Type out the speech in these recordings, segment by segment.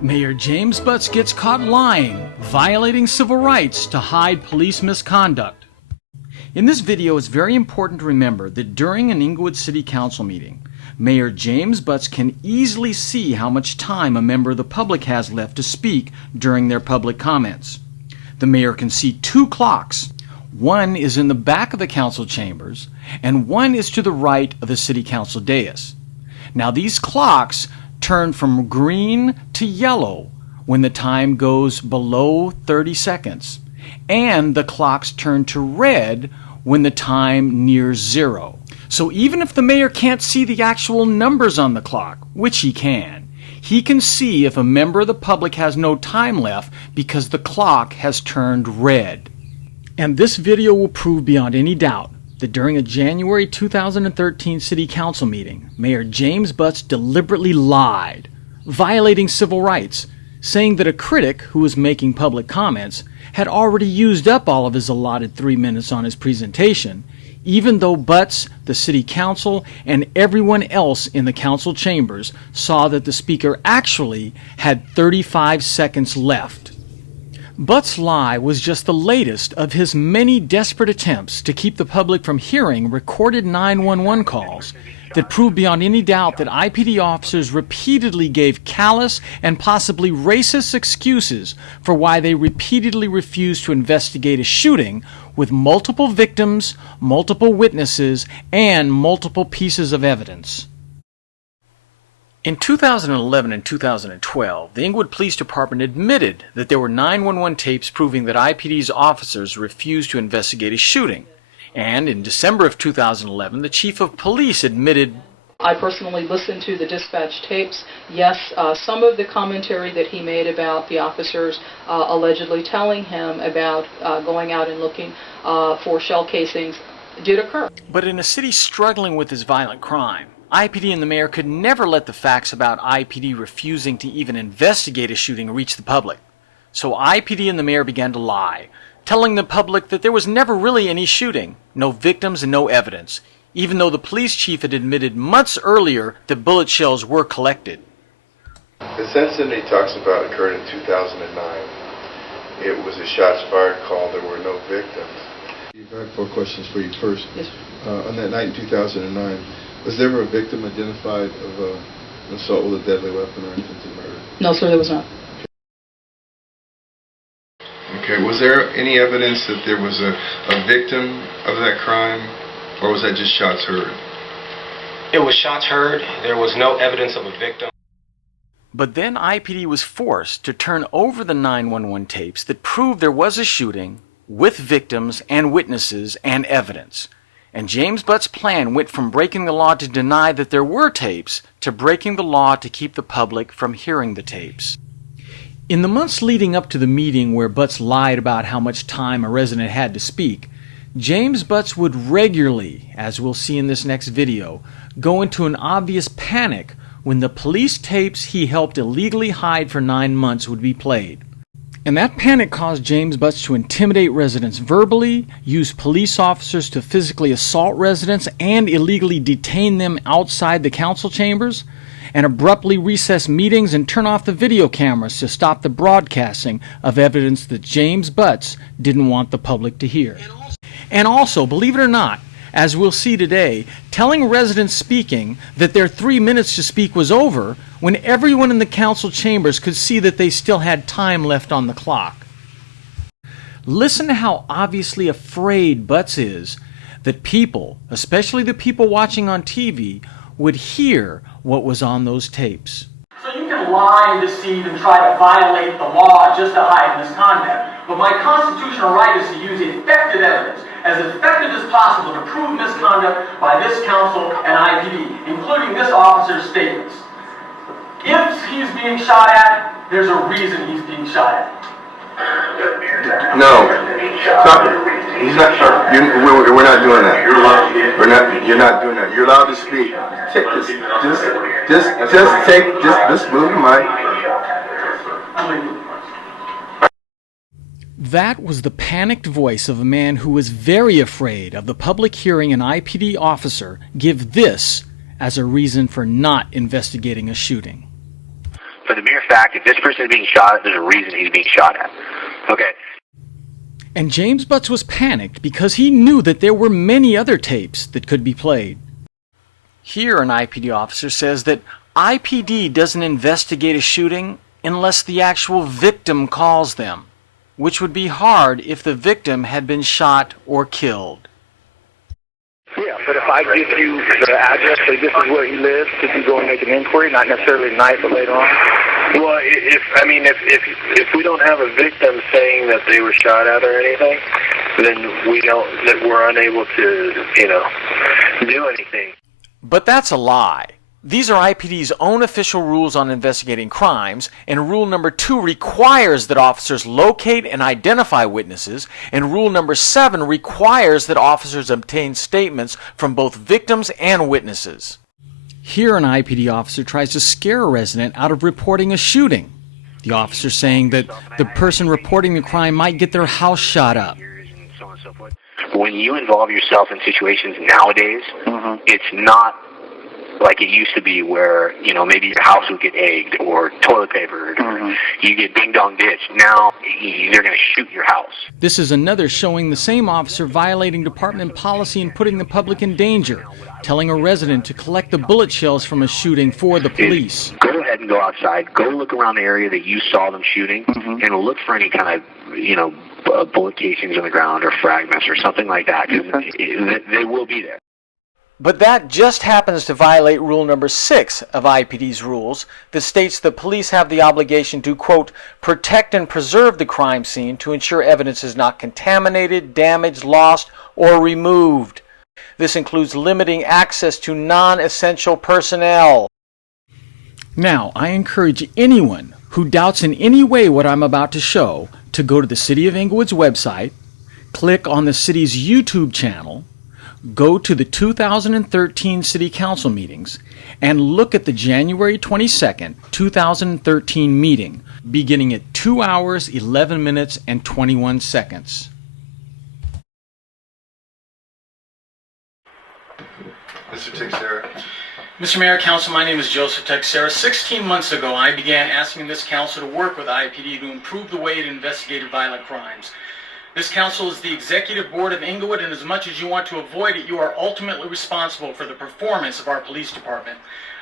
Mayor James Butts gets caught lying, violating civil rights to hide police misconduct. In this video, it's very important to remember that during an Inglewood City Council meeting, Mayor James Butts can easily see how much time a member of the public has left to speak during their public comments. The mayor can see two clocks. One is in the back of the council chambers, and one is to the right of the city council dais. Now these clocks turn from green to yellow when the time goes below 30 seconds, and the clocks turn to red when the time nears zero. So even if the mayor can't see the actual numbers on the clock, which he can see if a member of the public has no time left because the clock has turned red. And this video will prove beyond any doubt that during a January 2013 City Council meeting, Mayor James Butts deliberately lied, violating civil rights, saying that a critic who was making public comments had already used up all of his allotted 3 minutes on his presentation, even though Butts, the City Council, and everyone else in the council chambers saw that the speaker actually had 35 seconds left. Butts' lie was just the latest of his many desperate attempts to keep the public from hearing recorded 911 calls that proved beyond any doubt that IPD officers repeatedly gave callous and possibly racist excuses for why they repeatedly refused to investigate a shooting with multiple victims, multiple witnesses, and multiple pieces of evidence. In 2011 and 2012, the Inglewood Police Department admitted that there were 911 tapes proving that IPD's officers refused to investigate a shooting. And in December of 2011, the Chief of Police admitted, I personally listened to the dispatch tapes. Yes, some of the commentary that he made about the officers allegedly telling him about going out and looking for shell casings did occur. But in a city struggling with this violent crime, IPD and the mayor could never let the facts about IPD refusing to even investigate a shooting reach the public. So IPD and the mayor began to lie, telling the public that there was never really any shooting, no victims and no evidence, even though the police chief had admitted months earlier that bullet shells were collected. This incident he talks about occurred in 2009. It was a shots fired call. There were no victims. I have 4 questions for you. First, yes, on that night in 2009, was there ever a victim identified of an assault with a deadly weapon or attempted murder? No, sir, there was not. Okay, was there any evidence that there was a victim of that crime, or was that just shots heard? It was shots heard. There was no evidence of a victim. But then IPD was forced to turn over the 911 tapes that proved there was a shooting with victims and witnesses and evidence. And James Butts' plan went from breaking the law to deny that there were tapes to breaking the law to keep the public from hearing the tapes. In the months leading up to the meeting where Butts lied about how much time a resident had to speak, James Butts would regularly, as we'll see in this next video, go into an obvious panic when the police tapes he helped illegally hide for 9 months would be played. And that panic caused James Butts to intimidate residents verbally, use police officers to physically assault residents and illegally detain them outside the council chambers, and abruptly recess meetings and turn off the video cameras to stop the broadcasting of evidence that James Butts didn't want the public to hear. And also, believe it or not, as we'll see today, telling residents speaking that their 3 minutes to speak was over when everyone in the council chambers could see that they still had time left on the clock. Listen to how obviously afraid Butts is that people, especially the people watching on TV, would hear what was on those tapes. So you can lie and deceive and try to violate the law just to hide misconduct. But my constitutional right is to use effective evidence, as effective as possible, to prove misconduct by this council and IPD, including this officer's statements. If he's being shot at, there's a reason he's being shot at. No. Stop it. He's not. We're not doing that. You're not doing that. You're allowed to speak. Take this. Just move your mic. That was the panicked voice of a man who was very afraid of the public hearing an IPD officer give this as a reason for not investigating a shooting. For the mere fact that this person is being shot at, there's a reason he's being shot at. Okay. And James Butts was panicked because he knew that there were many other tapes that could be played. Here an IPD officer says that IPD doesn't investigate a shooting unless the actual victim calls them, which would be hard if the victim had been shot or killed. Yeah, but if I give you the address, say this is where he lives, could you go and make an inquiry? Not necessarily tonight, but later on. Well, if we don't have a victim saying that they were shot at or anything, then we're unable to, do anything. But that's a lie. These are IPD's own official rules on investigating crimes, and rule number 2 requires that officers locate and identify witnesses, and rule number 7 requires that officers obtain statements from both victims and witnesses. Here an IPD officer tries to scare a resident out of reporting a shooting. The officer saying that the person reporting the crime might get their house shot up. When you involve yourself in situations nowadays, it's not like it used to be where, maybe your house would get egged or toilet papered or you get ding-dong ditched. Now they're going to shoot your house. This is another showing the same officer violating department policy and putting the public in danger, telling a resident to collect the bullet shells from a shooting for the police. Go ahead and go outside. Go look around the area that you saw them shooting and look for any kind of, bullet casings on the ground or fragments or something like that, because they will be there. But that just happens to violate rule number 6 of IPD's rules that states that police have the obligation to, quote, protect and preserve the crime scene to ensure evidence is not contaminated, damaged, lost, or removed. This includes limiting access to non-essential personnel. Now, I encourage anyone who doubts in any way what I'm about to show to go to the City of Inglewood's website, click on the city's YouTube channel, go to the 2013 City Council meetings, and look at the January 22nd, 2013 meeting, beginning at 2 hours, 11 minutes, and 21 seconds. Mr. Teixeira. Mr. Mayor, Council, my name is Joseph Teixeira. 16 months ago, I began asking this council to work with IPD to improve the way it investigated violent crimes. This council is the executive board of Inglewood, and as much as you want to avoid it, you are ultimately responsible for the performance of our police department.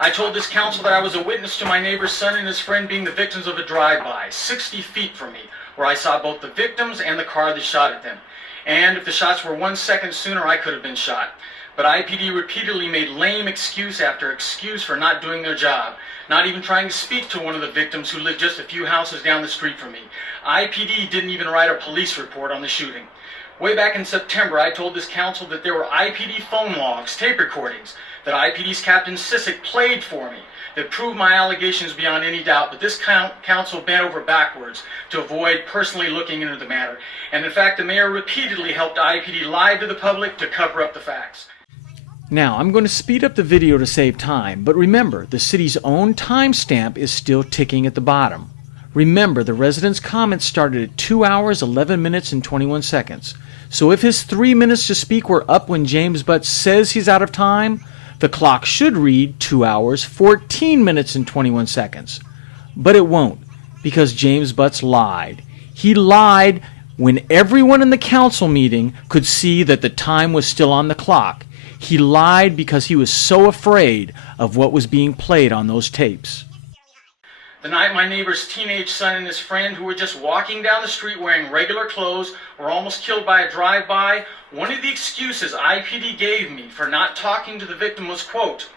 I told this council that I was a witness to my neighbor's son and his friend being the victims of a drive-by, 60 feet from me, where I saw both the victims and the car that shot at them. And if the shots were 1 second sooner, I could have been shot. But IPD repeatedly made lame excuse after excuse for not doing their job, not even trying to speak to one of the victims who lived just a few houses down the street from me. IPD didn't even write a police report on the shooting. Way back in September, I told this council that there were IPD phone logs, tape recordings, that IPD's Captain Sissick played for me, that proved my allegations beyond any doubt, but this council bent over backwards to avoid personally looking into the matter. And in fact, the mayor repeatedly helped IPD lie to the public to cover up the facts. Now, I'm going to speed up the video to save time, but remember, the city's own timestamp is still ticking at the bottom. Remember, the resident's comments started at 2 hours, 11 minutes, and 21 seconds. So if his 3 minutes to speak were up when James Butts says he's out of time, the clock should read 2 hours, 14 minutes, and 21 seconds. But it won't, because James Butts lied. He lied when everyone in the council meeting could see that the time was still on the clock. He lied because he was so afraid of what was being played on those tapes. The night my neighbor's teenage son and his friend, who were just walking down the street wearing regular clothes, were almost killed by a drive-by, one of the excuses IPD gave me for not talking to the victim was, quote,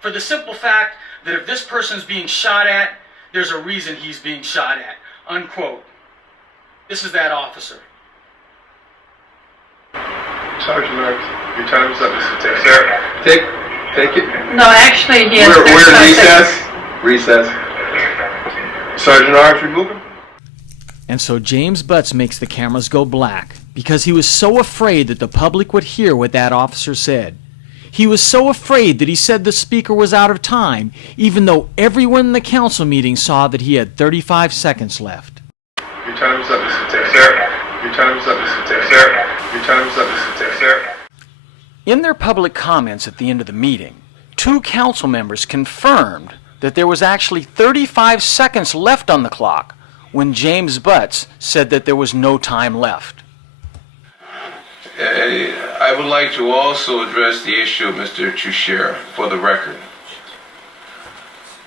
for the simple fact that if this person's being shot at, there's a reason he's being shot at, unquote. This is that officer. Sergeant, your time is up, Mr. Teixeira. Take it. No, actually, he has... We're in recess. Sergeant Arms, remove him. And so James Butts makes the cameras go black because he was so afraid that the public would hear what that officer said. He was so afraid that he said the speaker was out of time, even though everyone in the council meeting saw that he had 35 seconds left. Your time is up, Mr. Teixeira. Your time is up, Mr. Texer. Your time is up, Mr. Texer. In their public comments at the end of the meeting, 2 council members confirmed that there was actually 35 seconds left on the clock when James Butts said that there was no time left. I would like to also address the issue of Mr. Truchere for the record.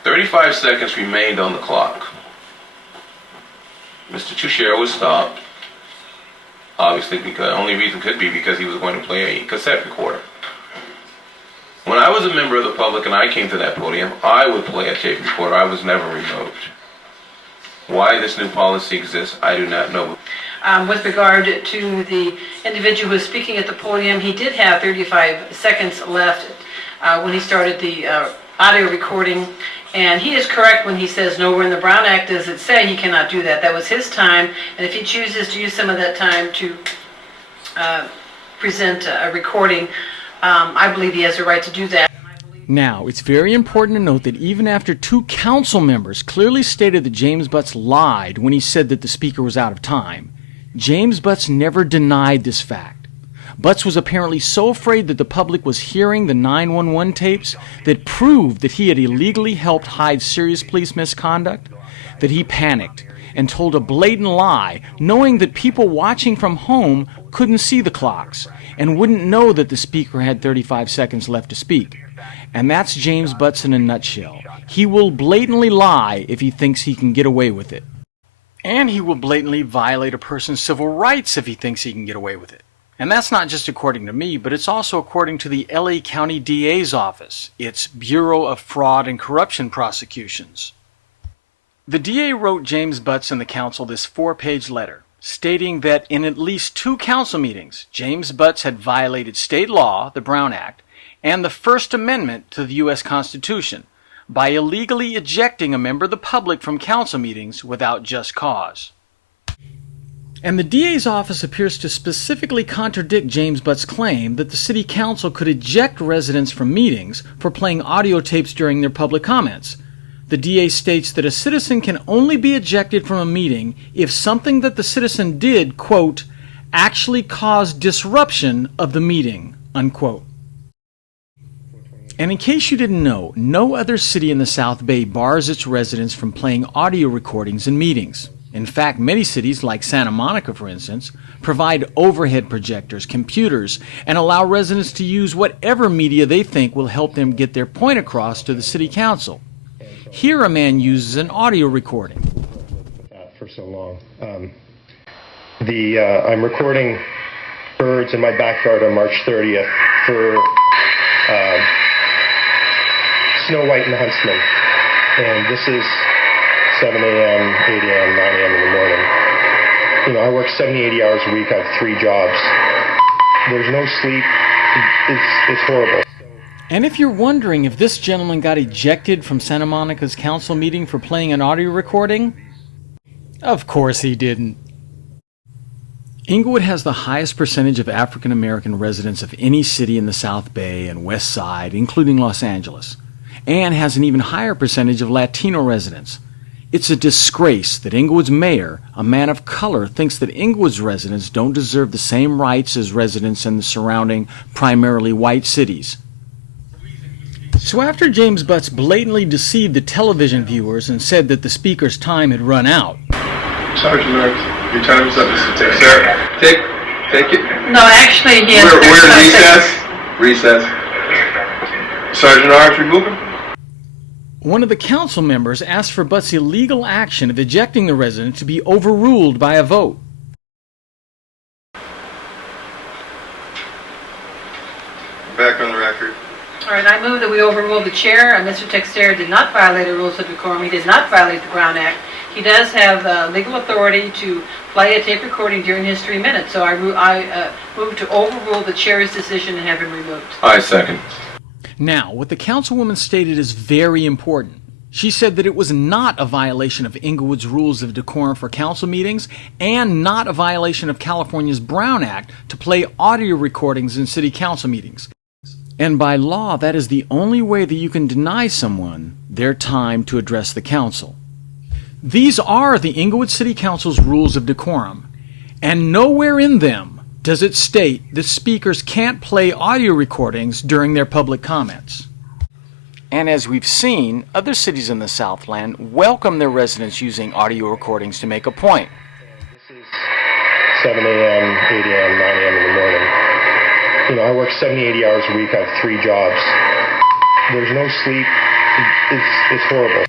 35 seconds remained on the clock. Mr. Truchere was stopped, obviously, because the only reason could be because he was going to play a cassette recorder. When I was a member of the public and I came to that podium, I would play a tape recorder. I was never removed. Why this new policy exists, I do not know. With regard to the individual who was speaking at the podium, he did have 35 seconds left when he started the audio recording, and he is correct when he says nowhere in the Brown Act does it say he cannot do that. That was his time, and if he chooses to use some of that time to present a recording, I believe he has a right to do that. Now, it's very important to note that even after 2 council members clearly stated that James Butts lied when he said that the speaker was out of time, James Butts never denied this fact. Butts was apparently so afraid that the public was hearing the 911 tapes that proved that he had illegally helped hide serious police misconduct that he panicked and told a blatant lie, knowing that people watching from home couldn't see the clocks and wouldn't know that the speaker had 35 seconds left to speak. And that's James Butts in a nutshell. He will blatantly lie if he thinks he can get away with it. And he will blatantly violate a person's civil rights if he thinks he can get away with it. And that's not just according to me, but it's also according to the LA County DA's office, its Bureau of Fraud and Corruption Prosecutions. The DA wrote James Butts and the council this 4-page letter, stating that in at least 2 council meetings, James Butts had violated state law, the Brown Act, and the First Amendment to the U.S. Constitution by illegally ejecting a member of the public from council meetings without just cause. And the DA's office appears to specifically contradict James Butts' claim that the city council could eject residents from meetings for playing audio tapes during their public comments. The DA states that a citizen can only be ejected from a meeting if something that the citizen did, quote, actually caused disruption of the meeting, unquote. And in case you didn't know, no other city in the South Bay bars its residents from playing audio recordings in meetings. In fact, many cities, like Santa Monica for instance, provide overhead projectors, computers, and allow residents to use whatever media they think will help them get their point across to the city council. Here a man uses an audio recording. For so long. I'm recording birds in my backyard on March 30th for Snow White and the Huntsman. And this is 7 a.m., 8 a.m., 9 a.m. in the morning. You know, I work 70, 80 hours a week. I have 3 jobs. There's no sleep. It's horrible. And if you're wondering if this gentleman got ejected from Santa Monica's council meeting for playing an audio recording, of course he didn't. Inglewood has the highest percentage of African American residents of any city in the South Bay and West Side, including Los Angeles, and has an even higher percentage of Latino residents. It's a disgrace that Inglewood's mayor, a man of color, thinks that Inglewood's residents don't deserve the same rights as residents in the surrounding, primarily white cities. So after James Butts blatantly deceived the television viewers and said that the speaker's time had run out. Sergeant Marks, your time is up, Mr. Texer. Take it. No, actually, he has... We're in recess. Sergeant Arms, remove him. One of the council members asked for Butts' illegal action of ejecting the resident to be overruled by a vote. Back on the record. All right, I move that we overrule the chair. Mr. Texera did not violate the rules of decorum. He did not violate the Brown Act. He does have legal authority to play a tape recording during his 3 minutes. So I move to overrule the chair's decision and have him removed. I second. Now, what the councilwoman stated is very important. She said that it was not a violation of Inglewood's rules of decorum for council meetings and not a violation of California's Brown Act to play audio recordings in city council meetings. And by law, that is the only way that you can deny someone their time to address the council. These are the Inglewood City Council's rules of decorum, And nowhere in them does it state that speakers can't play audio recordings during their public comments. And as we've seen, other cities in the Southland welcome their residents using audio recordings to make a point. This is 7 a.m., 8 a.m., 9 a.m. in the morning. You know, I work 70, 80 hours a week. I have 3 jobs. There's no sleep. It's horrible.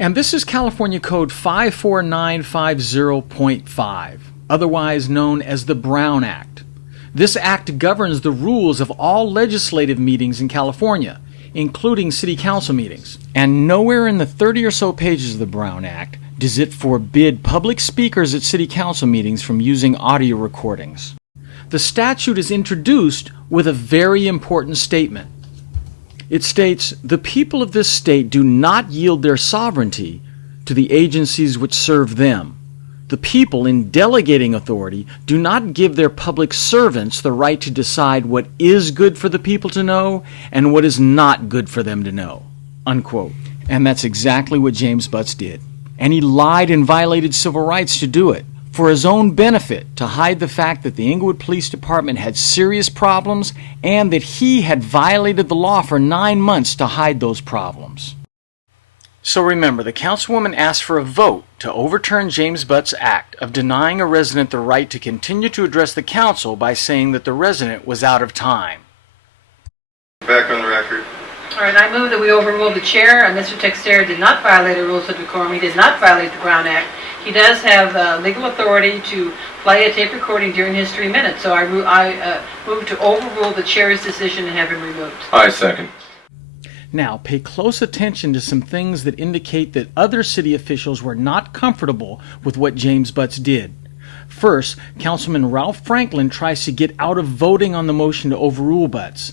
And this is California Code 54950.5, otherwise known as the Brown Act. This act governs the rules of all legislative meetings in California, including city council meetings. And nowhere in the 30 or so pages of the Brown Act does it forbid public speakers at city council meetings from using audio recordings. The statute is introduced with a very important statement. It states, "The people of this state do not yield their sovereignty to the agencies which serve them. The people, in delegating authority, do not give their public servants the right to decide what is good for the people to know and what is not good for them to know." Unquote. And that's exactly what James Butts did. And he lied and violated civil rights to do it, for his own benefit, to hide the fact that the Inglewood Police Department had serious problems and that he had violated the law for 9 months to hide those problems. So remember, the councilwoman asked for a vote to overturn James Butts' act of denying a resident the right to continue to address the council by saying that the resident was out of time. Back on the record. All right, I move that we overrule the chair. Mr. Texera did not violate the rules of decorum. He did not violate the Brown Act. He does have legal authority to play a tape recording during his 3 minutes. So I move to overrule the chair's decision and have him removed. I second. Now, pay close attention to some things that indicate that other city officials were not comfortable with what James Butts did. First, Councilman Ralph Franklin tries to get out of voting on the motion to overrule Butts.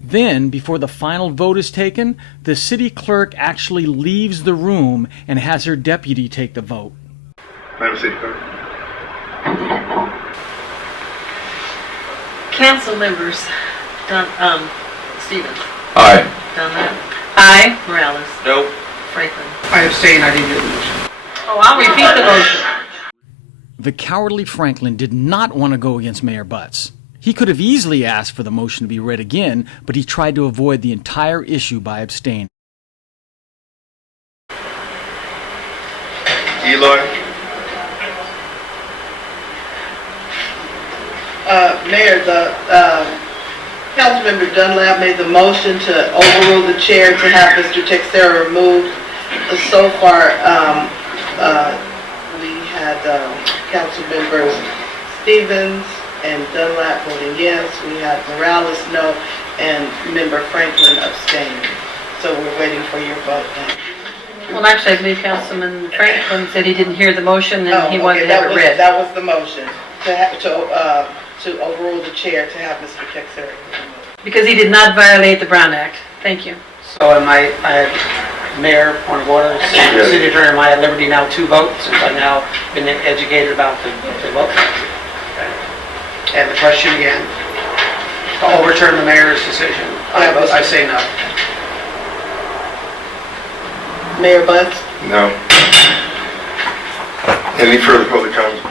Then, before the final vote is taken, the city clerk actually leaves the room and has her deputy take the vote. Madam City Clerk. Council members, Stevens. Aye. Dunlap. Aye. Morales. Nope. Franklin. I abstain. I didn't get the motion. Oh, I'll repeat the motion. The cowardly Franklin did not want to go against Mayor Butts. He could have easily asked for the motion to be read again, but he tried to avoid the entire issue by abstaining. Eloy. Mayor, the Councilmember Dunlap made the motion to overrule the chair to have Mr. Texera removed. So far, we had Council members Stevens and Dunlap voting yes. We had Morales no, and Member Franklin abstaining. So we're waiting for your vote now. Well, actually, I believe Councilman Franklin said he didn't hear the motion and he wanted to have it read. That was the motion to overrule the chair to have Mr. Texera removed. Because he did not violate the Brown Act. Thank you. So Mayor, point of order, City Attorney, am I at liberty now to vote, since I've now been educated about the vote? And the question again, to overturn the mayor's decision. I say no. Mayor Butts? No. Any further public comment?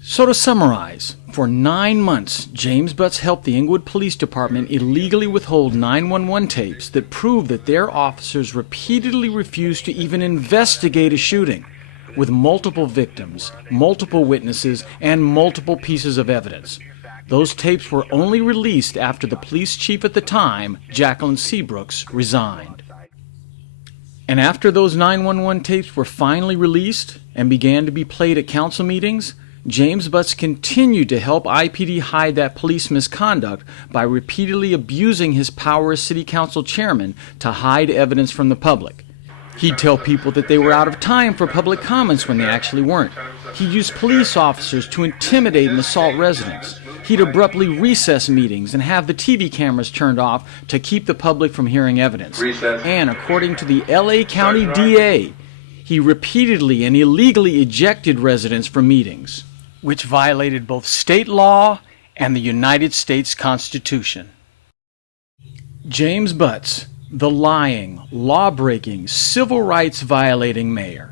So to summarize, for 9 months, James Butts helped the Inglewood Police Department illegally withhold 911 tapes that proved that their officers repeatedly refused to even investigate a shooting, with multiple victims, multiple witnesses, and multiple pieces of evidence. Those tapes were only released after the police chief at the time, Jacqueline Seabrooks, resigned. And after those 911 tapes were finally released and began to be played at council meetings, James Butts continued to help IPD hide that police misconduct by repeatedly abusing his power as city council chairman to hide evidence from the public. He'd tell people that they were out of time for public comments when they actually weren't. He'd use police officers to intimidate and assault residents. He'd abruptly recess meetings and have the TV cameras turned off to keep the public from hearing evidence. And according to the LA County DA, he repeatedly and illegally ejected residents from meetings, which violated both state law and the United States Constitution. James Butts, the lying, law-breaking, civil rights violating mayor.